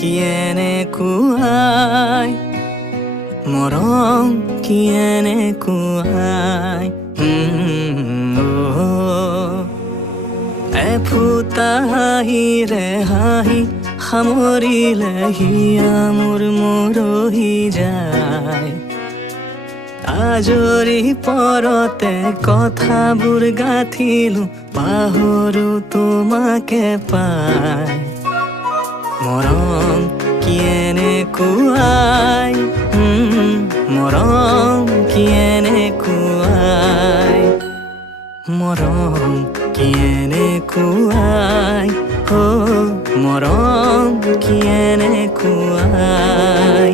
কিয়েনে কুৱাই মৰম কিয়েনে কুৱাই এফুটা হাঁহিৰে হাঁহি সামৰিলে হিয়া মোৰ মৰহি যায় আজৰি পৰতে কথাবোৰ গাঁঠিলো পাহৰো তোমাকে পাই মৰম কিয়েনে কুৱাই মৰম কিয়েনে কুৱাই মৰম কিয়েনে কুৱাই মৰম কিয়েনে কুৱাই